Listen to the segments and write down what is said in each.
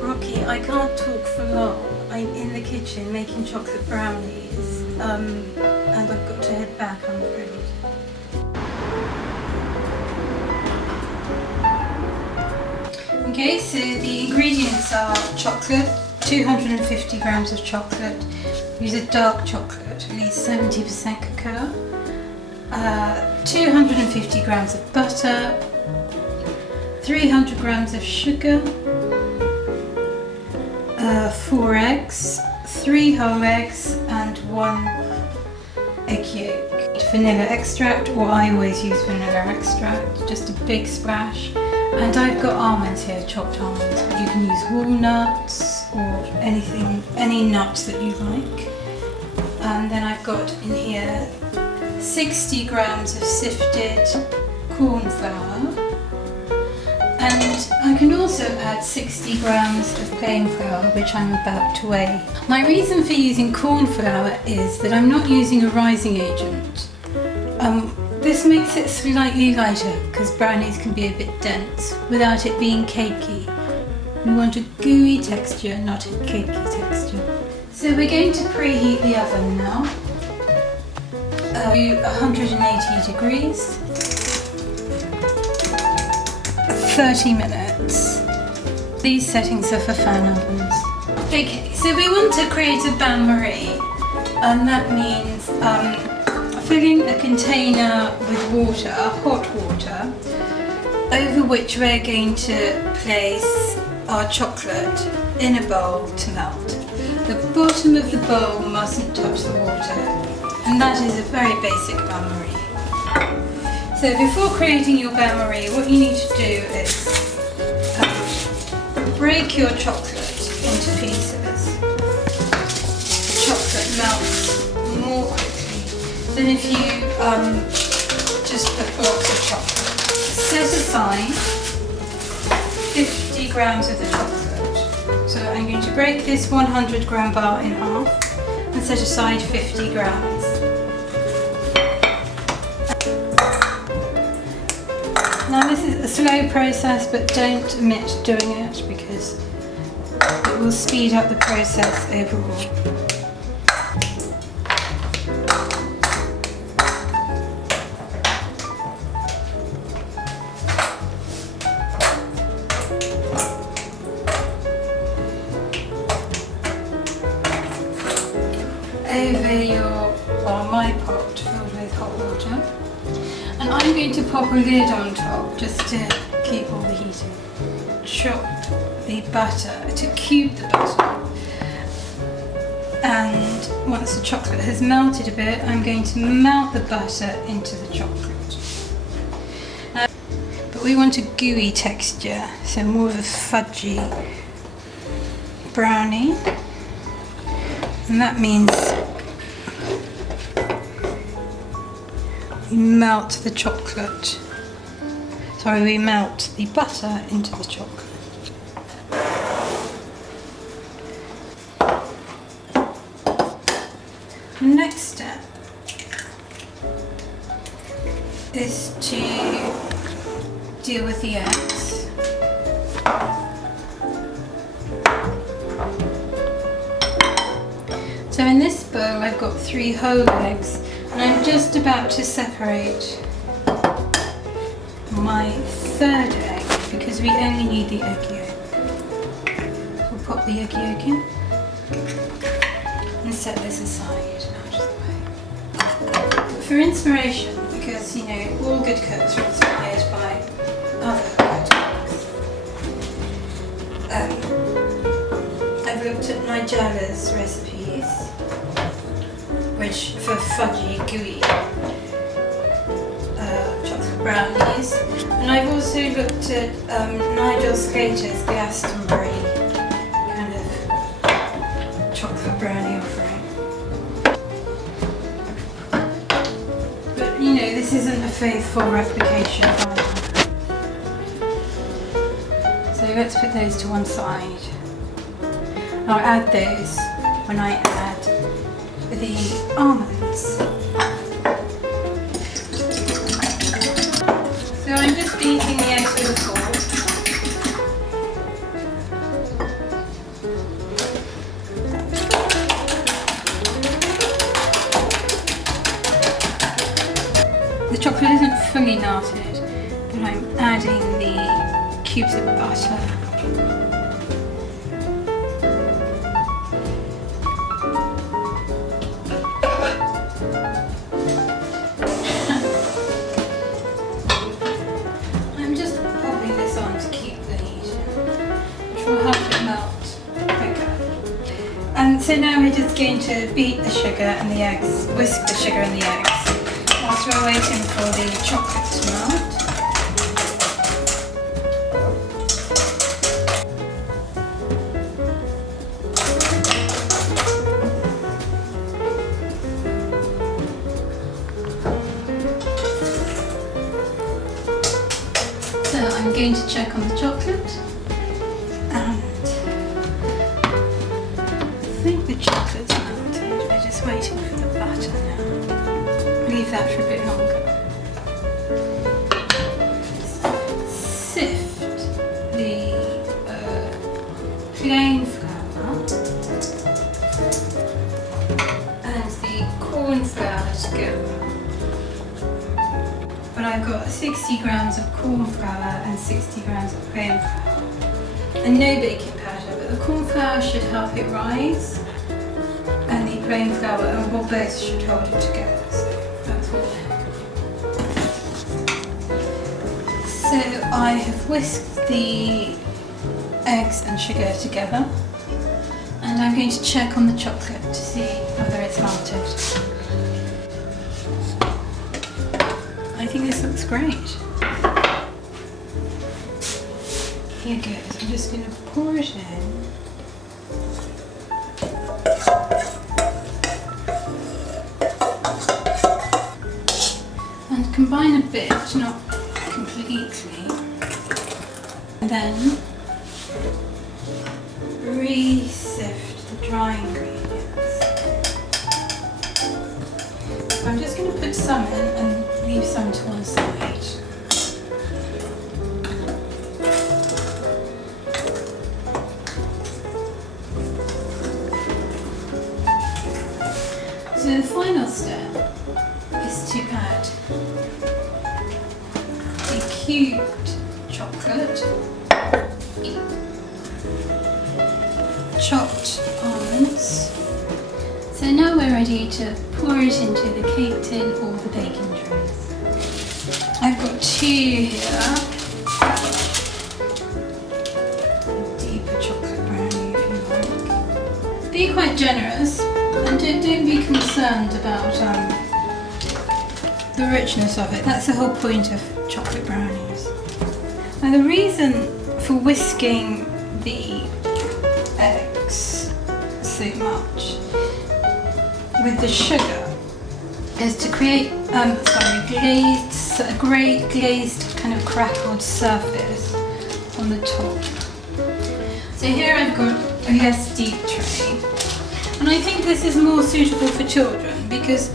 Rocky, I can't talk for long. I'm in the kitchen making chocolate brownies, and I've got to head back, I'm afraid. Okay, so the ingredients are chocolate, 250 grams of chocolate. Use a dark chocolate, at least 70% cacao. 250 grams of butter, 300 grams of sugar, 4 eggs, 3 whole eggs and 1 egg yolk. Vanilla extract, or I always use vanilla extract, just a big splash. And I've got almonds here, chopped almonds, but you can use walnuts or anything, any nuts that you like. And then I've got in here 60 grams of sifted corn flour. And I can also add 60 grams of plain flour, which I'm about to weigh. My reason for using corn flour is that I'm not using a rising agent. This makes it slightly lighter because brownies can be a bit dense without it being cakey. We want a gooey texture, not a cakey texture. So we're going to preheat the oven now to 180 degrees. 30 minutes. These settings are for fan ovens. Okay, so we want to create a bain-marie, and that means filling a container with water, hot water, over which we're going to place our chocolate in a bowl to melt. The bottom of the bowl mustn't touch the water, and that is a very basic bain-marie. So before creating your bain-marie, what you need to do is break your chocolate into pieces. The chocolate melts more quickly than if you just put blocks of chocolate. Set aside 50 grams of the chocolate. So I'm going to break this 100 gram bar in half and set aside 50 grams. Now this is a slow process, but don't omit doing it because it will speed up the process overall. Over my pot filled with hot water, and I'm going to pop a lid on top just to keep all the heat in. Chop the butter, to cube the butter, and once the chocolate has melted a bit, I'm going to melt the butter into the chocolate. But we want a gooey texture, so more of a fudgy brownie, and that means we melt the chocolate. Sorry, we melt the butter into the chocolate. The next step is to deal with the eggs. So in this bowl I've got 3 whole eggs, and I'm just about to separate my 3rd egg because we only need the egg yolk. We'll pop the egg yolk in and set this aside out of the way. For inspiration, because you know all good cooks are inspired by other good cooks, I've looked at Nigella's recipes, which for fudgy, gooey chocolate brownies, and I've also looked at Nigel Slater's Glastonbury kind of chocolate brownie offering. But you know, this isn't a faithful replication of either. So let's put those to one side. I'll add those when I add the almonds. The chocolate isn't fully melted, but I'm adding the cubes of butter. I'm just popping this on to keep the heat, which will help it melt quicker. And so now we're just going to beat the sugar and the eggs, whisk the sugar and the eggs, whilst we're waiting for the chocolate to melt. So I'm going to check on the chocolate, and I think the chocolate's melted. We're just waiting for the butter now. Leave that for a bit longer. Sift the plain flour and the corn flour together. But I've got 60 grams of corn flour and 60 grams of plain flour. And no baking powder, but the corn flour should help it rise, and the plain flour, and both should hold it together. So that's what. So I have whisked the eggs and sugar together, and I'm going to check on the chocolate to see whether it's melted. I think this looks great. Here goes. I'm just going to pour it in. And combine a bit, not completely. And then re-sift the dry ingredients. I'm just going to put some in and leave some to one side. So the final step is to add the cubed chocolate, chopped almonds. So now we're ready to pour it into the cake tin or the baking trays. I've got two here. Deeper chocolate brownie if you like. Be quite generous, and don't be concerned about the richness of it. That's the whole point of chocolate brownies. Now the reason for whisking the eggs so much with the sugar is to create a great glazed kind of crackled surface on the top. So here I've got a less deep tray, and I think this is more suitable for children because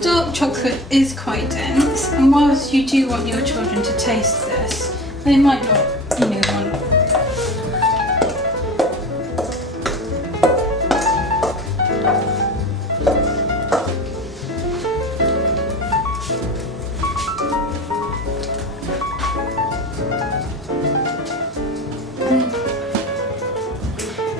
dark chocolate is quite dense, and whilst you do want your children to taste this, they might not, want.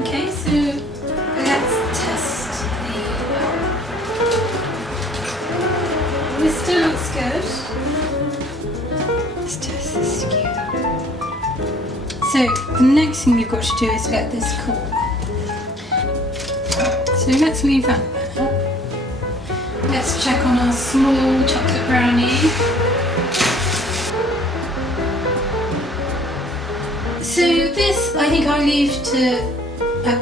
Okay, so let's test this still looks good. Let's test this skewer. So the next thing you've got to do is let this cool. So let's leave that there. Let's check on our small chocolate brownie. So this I think I'll leave to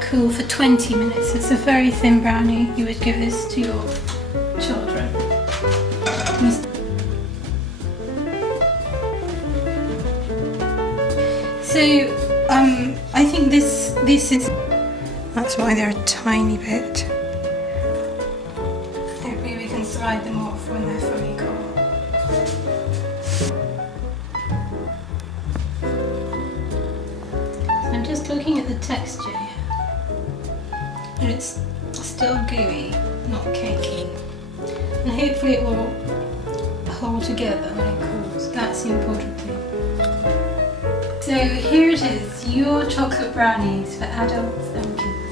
cool for 20 minutes. It's a very thin brownie. You would give this to your children. So I think this is, that's why they're a tiny bit. Hopefully we can slide them off when they're fully cool. I'm just looking at the texture here, and it's still gooey, not cakey, and hopefully it will whole together when it cools. That's the important thing. So here it is, your chocolate brownies for adults and kids.